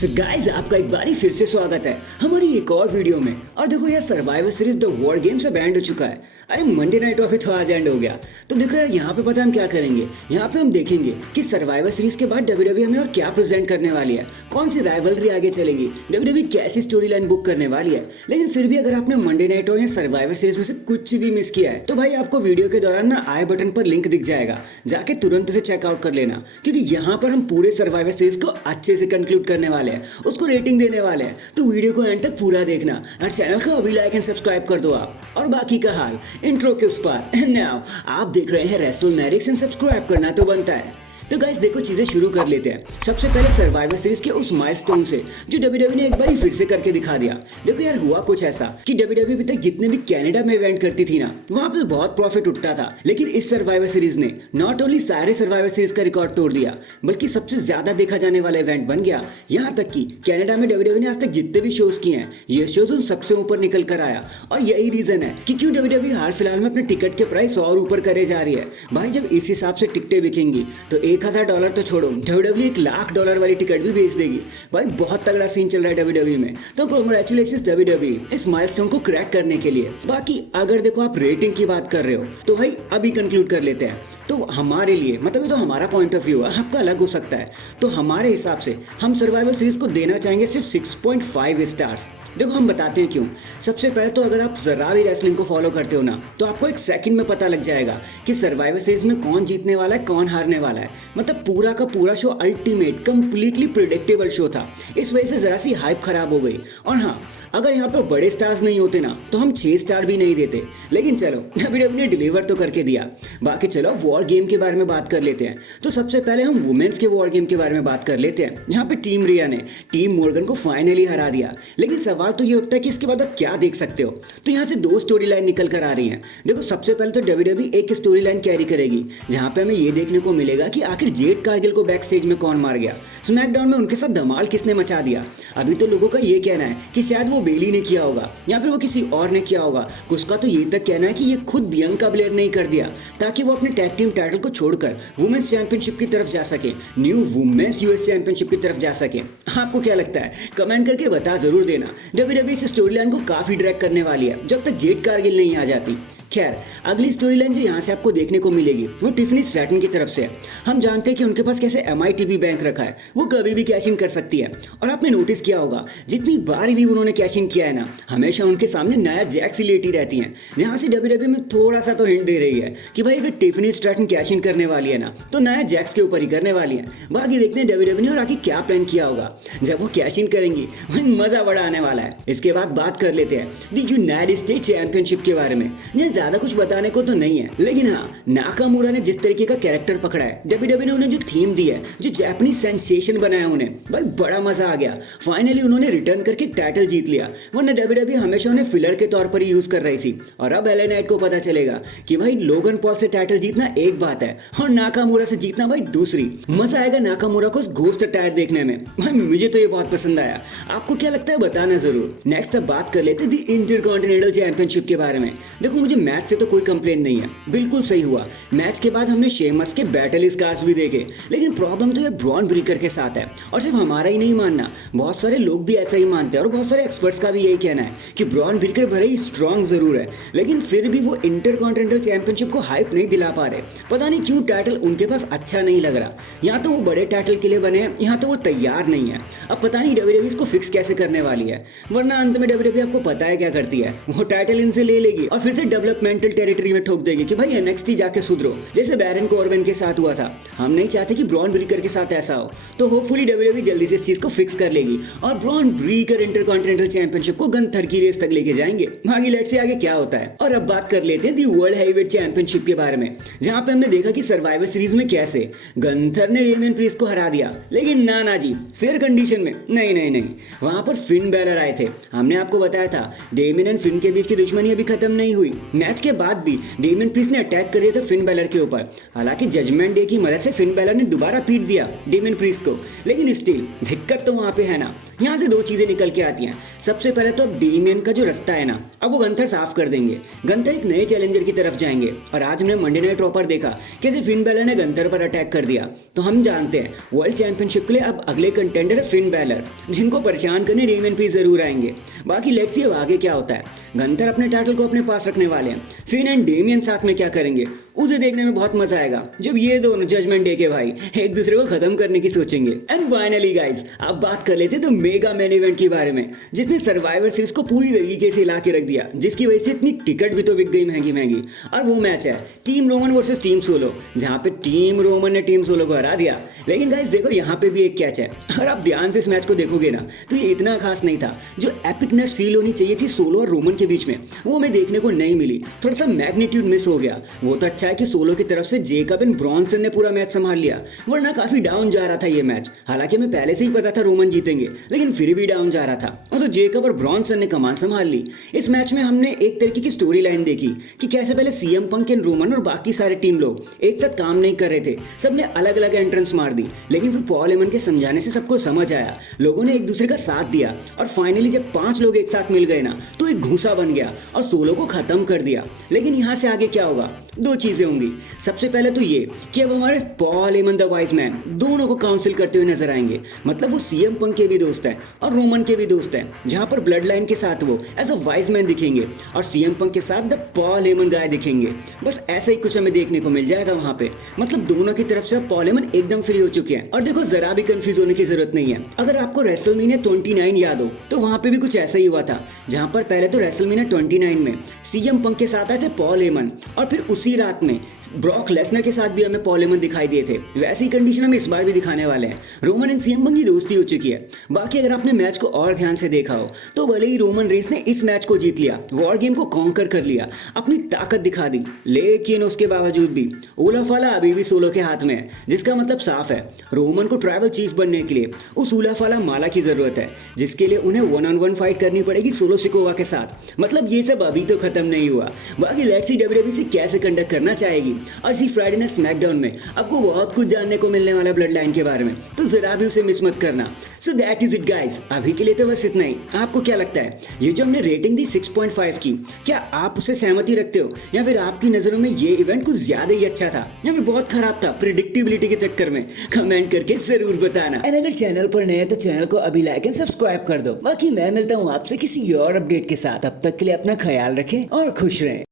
So guys, आपका एक बारी फिर से स्वागत है हमारी एक और वीडियो में। और देखो यार, survivor series the war game से बैंड हो चुका है। अरे मंडे नाइट ऑफ तो आज एंड हो गया। तो देखो यार, यहाँ पे पता है हम क्या करेंगे। यहाँ पे हम देखेंगे कि सर्वाइवर सीरीज के बाद डब्ल्यूडब्ल्यूई हमें और क्या प्रेजेंट करने वाली है, कौन सी राइवलरी आगे चलेगी, डब्ल्यूडब्ल्यूई कैसी स्टोरी लाइन बुक करने वाली है। लेकिन फिर भी अगर आपने मंडे नाइट या सर्वाइवर सीरीज में से कुछ भी मिस किया है तो भाई आपको वीडियो के दौरान ना आई बटन पर लिंक दिख जाएगा, जाके तुरंत से चेकआउट कर लेना। क्योंकि यहाँ पर हम पूरे सर्वाइवर सीरीज को अच्छे से कंक्लूड करने वाले हैं, उसको रेटिंग देने वाले हैं। तो वीडियो को एंड तक पूरा देखना और चैनल को अभी लाइक एंड सब्सक्राइब कर दो आप। और बाकी का हाल इंट्रो के उस पार। नाउ आप देख रहे हैं रेसलमैनिक्स एंड सब्सक्राइब करना तो बनता है। तो गाइस देखो, चीजें शुरू कर लेते हैं। सबसे पहले सर्वाइवर सीरीज के उस माइलस्टोन से जो डब्ल्यूडब्ल्यूई ने एक बार फिर से करके दिखा दिया। देखो यार, हुआ कुछ ऐसा कि डब्ल्यूडब्ल्यूई अभी तक जितने भी कनाडा में इवेंट करती थी ना, वहां पे बहुत प्रॉफिट उठता था। लेकिन इस सर्वाइवर सीरीज ने नॉट ओनली सारे सर्वाइवर सीरीज का रिकॉर्ड तोड़ दिया, बल्कि सबसे ज्यादा देखा जाने वाला इवेंट बन गया। यहाँ तक कि कनाडा में डब्ल्यूडब्ल्यूई ने आज तक जितने भी शोज किए हैं, ये शोज उन सबसे ऊपर निकल कर आया। और यही रीजन है कि क्यों डब्ल्यूडब्ल्यूई हाल फिलहाल में अपने टिकट के प्राइस और ऊपर करे जा रही है। भाई जब इस हिसाब से टिकटें बिकेंगी तो $1000 तो डब्ल्यूडब्ल्यूई $1,00,000 वाली टिकट भी बेच देगी। भाई बहुत तगड़ा सीन चल रहा है डब्ल्यूडब्ल्यूई में। तो कांग्रेचुलेशंस डब्ल्यूडब्ल्यूई इस माइलस्टोन को क्रैक करने के लिए। बाकी अगर देखो आप रेटिंग की बात कर रहे हो तो भाई अभी कंक्लूड कर लेते हैं। तो हमारे लिए मतलब ये तो हमारा पॉइंट ऑफ व्यू है, आपका अलग हो सकता है। तो हमारे हिसाब से हम सर्वाइवर सीरीज को देना चाहेंगे सिर्फ 6.5 स्टार्स। देखो हम बताते हैं क्यों। सबसे पहले तो अगर आप जरा भी रेसलिंग को फॉलो करते हो ना, तो आपको एक सेकंड में पता लग जाएगा कि सर्वाइवर सीरीज में कौन जीतने वाला है, कौन हारने वाला है। मतलब पूरा का पूरा show ultimate completely predictable show था। इस वजह से जरा सी हाइप खराब हो गई। और हाँ, अगर यहाँ पर बड़े स्टार्स नहीं होते ना तो हम 6 स्टार भी नहीं देते। लेकिन चलो डब्ल्यूडब्ल्यूई ने डिलीवर तो करके दिया। बाकी चलो वॉर गेम के बारे में बात कर लेते हैं। तो सबसे पहले हम वुमेन्स के वॉर गेम के बारे में बात कर लेते हैं, जहाँ पे टीम रिया ने टीम मॉर्गन को फाइनली हरा दिया। लेकिन सवाल तो ये उठता है कि इसके बाद आप क्या देख सकते हो। तो यहाँ से 2 स्टोरी लाइन निकल कर आ रही हैं। देखो सबसे पहले तो डब्ल्यूडब्ल्यूई एक स्टोरी लाइन कैरी करेगी, जहाँ पे हमें ये देखने को मिलेगा कि आखिर जेड कारगिल को बैक स्टेज में कौन मार गया, स्मैकडाउन में उनके साथ धमाल किसने मचा दिया। अभी तो लोगों का ये कहना है कि शायद वो बेली ने किया होगा या फिर वो किसी और ने किया होगा। कुछ का तो ये तक कहना है कि ये खुद बियंका ब्लेयर ने कर दिया, ताकि वो अपने टैग टीम टाइटल को छोड़कर वुमेन्स चैंपियनशिप की तरफ जा सके, न्यू वुमेन्स यूएस चैंपियनशिप की तरफ जा सके। आपको क्या लगता है, कमेंट करके बता जरूर देना। डब्ल्यूडब्ल्यूई इस स्टोरी लाइन को काफी ड्रैग करने वाली है जब तक जेड कारगिल नहीं आ जाती। खैर, अगली स्टोरी लाइन जो यहाँ से आपको देखने को मिलेगी वो टिफनी स्ट्रैटन की तरफ से है। हम जानते हैं कि उनके पास कैसे MITV बैंक रखा है, वो कभी भी कैश इन कर सकती है। और आपने नोटिस किया होगा, जितनी बार भी उन्होंने कैश इन किया है ना, हमेशा उनके सामने नया जैक्स ही लेटी रहती हैं। जहाँ से डब्ल्यूडब्ल्यूई में थोड़ा सा तो हिंट दे रही है कि भाई अगर टिफनी स्ट्रैटन कैश इन करने वाली है ना, तो नया जैक्स के ऊपर ही करने वाली है। बाकी देखते हैं डब्ल्यूडब्ल्यूई ने और आगे क्या प्लान किया होगा। जब वो कैश इन करेंगी वही मजा बड़ा आने वाला है। इसके बाद बात कर लेते हैं दी यूनाइटेड स्टेट्स चैंपियनशिप के बारे में। ज्यादा कुछ बताने को तो नहीं है, लेकिन हाँ, नाकामुरा ने जिस तरीके का कैरेक्टर पकड़ा है, डब्ल्यूडब्ल्यूई ने उन्हें जो थीम दी है, जो जापानीज सेंसेशन बनाया उन्हें, भाई बड़ा मजा आ गया। फाइनली उन्होंने रिटर्न करके टाइटल जीत लिया, वरना डब्ल्यूडब्ल्यूई हमेशा उन्हें फिलर के तौर पर ही यूज कर रही थी। और अब LA नाइट को पता चलेगा कि भाई लोगन पॉल से टाइटल जीतना एक बात है और नाकामुरा से जीतना भाई दूसरी। मजा आएगा नाकामुरा को उस घोस्ट अटायर देखने में। भाई मुझे तो ये बहुत पसंद आया। आपको क्या लगता है बताना जरूर। नेक्स्ट अब बात कर लेते हैं दी इंटरकॉन्टिनेंटल चैंपियनशिप के बारे में। देखो मुझे मैच से तो कोई कंप्लेन नहीं है, बिल्कुल सही हुआ। मैच के बाद हमने शेमस के बैटल स्कार्स भी देखे, लेकिन प्रॉब्लम तो यार ब्रॉन ब्रीकर के साथ है। और सिर्फ हमारा ही नहीं मानना, बहुत सारे लोग भी ऐसा ही मानते हैं और बहुत सारे एक्सपर्ट्स का भी यही कहना है कि ब्रॉन ब्रीकर भले ही स्ट्रॉन्ग जरूर है, लेकिन फिर भी वो इंटरकॉन्टिनेंटल चैंपियनशिप को हाइप नहीं दिला पा रहे। पता नहीं क्यों टाइटल उनके पास अच्छा नहीं लग रहा। यहाँ तो वो बड़े टाइटल के लिए बने हैं, यहाँ तो वो तैयार नहीं है। अब पता नहीं डब्ल्यूडब्ल्यूई इसको फिक्स कैसे करने वाली है, वरना अंत में डब्ल्यूडब्ल्यूई आपको पता है क्या करती है, वो टाइटल इनसे ले लेगी और फिर से डेवलपमेंटल टेरिटरी में ठोक देगी कि भाई NXT जाके सुधरो, जैसे बैरन कॉर्बिन के साथ हुआ था। हम नहीं चाहते कि ब्रॉन ब्रीकर के साथ ऐसा हो। तो होपफुली डब्ल्यूडब्ल्यूई जल्दी से इस चीज को फिक्स कर लेगी और ब्रॉन ब्रीकर इंटरकॉन्टिनेंटल चैंपियनशिप को गंथर की रेस तक लेके जाएंगे। बाकी लेट्स से आगे क्या होता है। और अब बात कर लेते हैं दी वर्ल्ड हेवीवेट चैंपियनशिप के बारे में, जहां पे हमने देखा कि सर्वाइवर सीरीज में कैसे गंथर ने डेमियन प्रीस्ट को हरा दिया। लेकिन ना जी, फेयर कंडीशन में नहीं, वहां पर फिन बैलर आए थे। हमने आपको बताया था डेमियन एंड फिन के बीच की दुश्मनी अभी खत्म नहीं हुई। मैच के बाद भी डेमियन प्रीस्ट ने अटैक कर दिया था फिन बैलर के ऊपर। हालांकि जजमेंट डे की मदद से से फिन बैलर ने दोबारा पीट दिया डेमियन प्रीस्ट को, लेकिन स्टिल दिक्कत तो वहाँ पे है ना। यहाँ से दो चीजें निकल के आती हैं। सबसे पहले तो अब डेमियन का जो रास्ता है ना, अब वो गंथर साफ कर देंगे। गंथर एक नए चैलेंजर की तरफ जाएंगे और आज हमने मंडे नाइट रॉ पर देखा कैसे फिन बैलर ने गंथर पर अटैक कर दिया। तो हम जानते हैं वर्ल्ड चैंपियनशिप के लिए अब अगले कंटेंडर है फिन बैलर, जिनको परेशान करने डेमियन प्रीस्ट जरूर आएंगे। बाकी लेट्स सी अब आगे क्या होता है। गंथर अपने टाइटल को अपने पास रखने वाले हैं, फिन एंड डेमियन साथ में क्या करेंगे उसे देखने में बहुत मजा आएगा जब ये दोनों जजमेंट डे के भाई एक दूसरे को खत्म करने की सोचेंगे। एंड फाइनली गाइस अब बात कर लेते तो मेगा मेन इवेंट के बारे में, जिसने सर्वाइवर सीरीज को पूरी तरीके से हिला के रख दिया, जिसकी वजह से इतनी टिकट भी तो बिक गई महंगी महंगी। और वो मैच है team Roman versus team solo, जहां पे टीम रोमन ने टीम सोलो को हरा दिया। लेकिन गाइस देखो यहाँ पे भी एक कैच है, अगर आप ध्यान से इस मैच को देखोगे ना तो ये इतना खास नहीं था। जो एपिकनेस फील होनी चाहिए थी सोलो और रोमन के बीच में वो हमें देखने को नहीं मिली, थोड़ा सा मैग्नीट्यूड मिस हो गया। वो तो अच्छा है कि सोलो की तरफ से जेकब एंड ब्रॉन्सन ने पूरा मैच संभाल लिया, वरना काफी डाउन जा रहा था ये मैच। हालांकि हमें पहले से ही पता था रोमन जीतेंगे, लेकिन फिर भी डाउन जा रहा था और तो जेकब और ब्रॉन्सन ने कमान संभाल ली। इस मैच में हमने एक तरीके की स्टोरी लाइन देखी कि कैसे पहले सीएम पंक एंड रोमन और बाकी सारे टीम लोग एक साथ काम नहीं कर रहे थे, सबने अलग अलग एंट्रेंस मार दी। लेकिन फिर पॉल हेमन के समझाने से सबको समझ आया, लोगों ने एक दूसरे का साथ दिया और फाइनली जब 5 लोग एक साथ मिल गए ना तो एक घूसा बन गया और सोलो को खत्म कर दिया। लेकिन यहाँ से आगे क्या होगा, दो चीजें होंगी। सबसे पहले तो ये कि अब हमारे Paul Heyman the wise man दोनों को काउंसिल करते हुए नजर आएंगे। मतलब वो सीएम पंक के भी दोस्त है और रोमन के भी दोस्त है, जहां पर ब्लड लाइन के साथ वो एज अ वाइज मैन दिखेंगे और सीएम पंक के साथ द पॉल हेमन गाय दिखेंगे। बस ऐसा ही कुछ हमें देखने को मिल जाएगा वहां पे। मतलब दोनों की तरफ से अब पॉल हेमन एकदम फ्री हो चुके हैं। और देखो जरा भी कंफ्यूज होने की जरूरत नहीं है। अगर आपको रेसलमेनिया 29 याद हो तो वहां पे भी कुछ ऐसा ही हुआ था, जहां पर पहले तो रेसलमेनिया 29 में सीएम पंक के साथ आए थे पॉल हेमन और फिर उसी रात में ब्रॉक लेसनर के साथ भी हमें पॉल हेमन दिखाई दिए थे। वैसी कंडीशन हम इस बार भी दिखाने वाले हैं। रोमन एंड सीएम पंक की दोस्ती हो चुकी है। बाकी अगर आपने मैच को और ध्यान से देखा हो तो भले ही रोमन रेस ने इस मैच को जीत लिया, वॉर गेम को कॉन्कर कर लिया, अपनी ताकत दिखा दी, लेकिन उसके बावजूद भी उलाफाला अभी भी सोलो के हाथ में है। जिसका मतलब साफ है रोमन को ट्राइबल चीफ बनने के लिए उस उलाफाला माला की जरूरत है, जिसके लिए उन्हें 1-on-1 फाइट करनी पड़ेगी सोलो सिकोवा के साथ। मतलब ये सब अभी तो खत्म नहीं हुआ। बाकी लेट्स सी डब्ल्यूडब्ल्यूई से कैसे कंडक्ट करना चाहेगी। और इसी फ्राइडे ने स्मैकडाउन में आपको बहुत कुछ जानने को मिलने वाला ब्लड लाइन के बारे में, तो जरा भी उसे मिस मत करना। So that is it guys, अभी के लिए तो बस इतना ही। आपको क्या लगता है ये जो हमने रेटिंग दी 6.5 की, क्या आप उससे सहमति रखते हो या फिर आपकी नजरों में ये इवेंट कुछ ज्यादा ही अच्छा था या फिर बहुत खराब था प्रिडिक्टेबिलिटी के चक्कर में? कमेंट करके जरूर बताना। एंड अगर चैनल पर नए हैं तो चैनल को अभी लाइक एंड सब्सक्राइब कर दो। बाकी मैं मिलता हूँ आपसे किसी और अपडेट के साथ। अब तक के लिए अपना ख्याल रखें और खुश रहें।